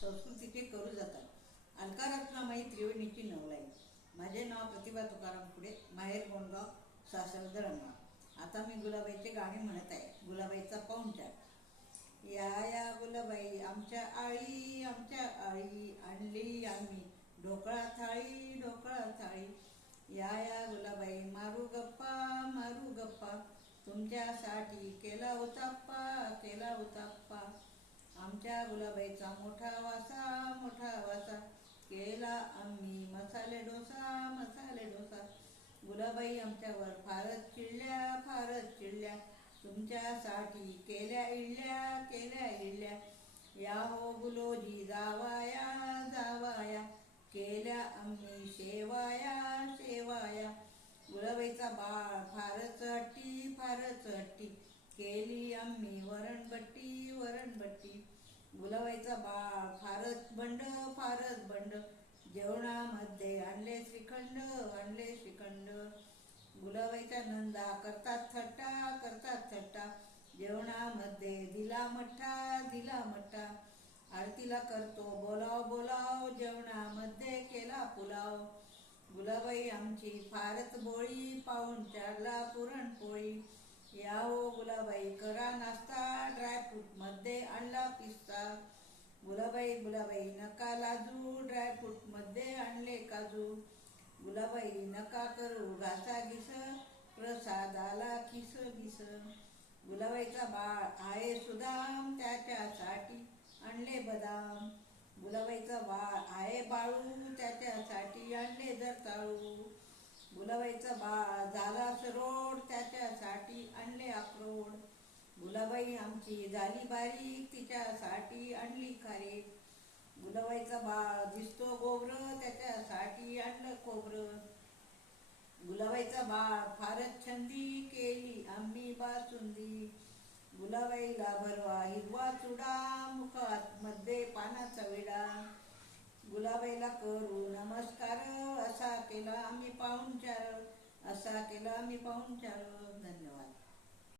संस्कृतीचे करू जातात. अलकारत्नामाई त्रिवेणीची नवलाई. माझे नाव प्रतिभा तुकाराम पुढे माहेर गोंडगाव सासर दरंगाव आता मी गुलाबाईचे गाणे म्हणत आहे. गुलाबाईचा पाहुणचार. या या गुलाबाई आमच्या आळी आमच्या आळी आणली आम्ही. ढोकळा थाळी ढोकळा थाळी. या या गुलाबाई मारू गप्पा मारू गप्पा. तुमच्यासाठी केला उताप्पा केला होता आमच्या गुलाबाईचा मोठा वासा मोठा वासा. केला आम्ही मसाले डोसा मसाले डोसा. गुलाबाई आमच्यावर फारच चिडल्या फारच चिडल्या. तुमच्यासाठी केल्या इडल्या केल्या इडल्या. या हो गुलोजी जावाया जावाया. केल्या आम्ही शेवाया शेवाया. गुलाबाईचा बाळ फारच हट्टी फारच हट्टी केली आम्ही वरणबट्टी वरणबट्टी. गुलाबाईचा बाळ फारच बंड फारच बंड. जेवणामध्ये आणले श्रीखंड आणले श्रीखंड. गुलाबाईचा नंदा करतात थट्टा करतात थट्टा. जेवणामध्ये दिला मठ्ठा दिला मठ्ठा. आरतीला करतो बोलाव बोलाव जेवणामध्ये केला पुलाव. गुलाबाई आमची फारच बोळी पाहून चारला पुरणपोळी. या हो गुलाबाई करा नाश्ता मध्ये आणला पिस्ता. गुलाबाई गुलाबाई नका लाजू. ड्रायफ्रूटमध्ये आणले काजू. गुलाबाई नका करू. घासा घिस. प्रसाद आला किस घिस गुलाबाईचा बाळ आहे सुदाम. त्याच्यासाठी आणले बदाम. गुलाबाईचा बाळ आहे बाळू. त्याच्यासाठी आणले जरताळू. गुलाबाईचा बाळ झाला सरोड त्याच्यासाठी आणले अक्रोड. गुलाबाई आमची झाली बारीक तिच्यासाठी आणली खारे. गुलाबाईचा बाळ दिसतो गोबर त्याच्यासाठी आणलं खोबरं. गुलाबाईचा बाळ फारच छंदी केली आम्ही बासुंदी गुलाबाईला भरवा हिरवा चुडा मुखात मध्ये पानाचा विडा. गुलाबाईला करू नमस्कार असा केला आम्ही पाहुणचार. असा केला आम्ही पाहुणचार. धन्यवाद.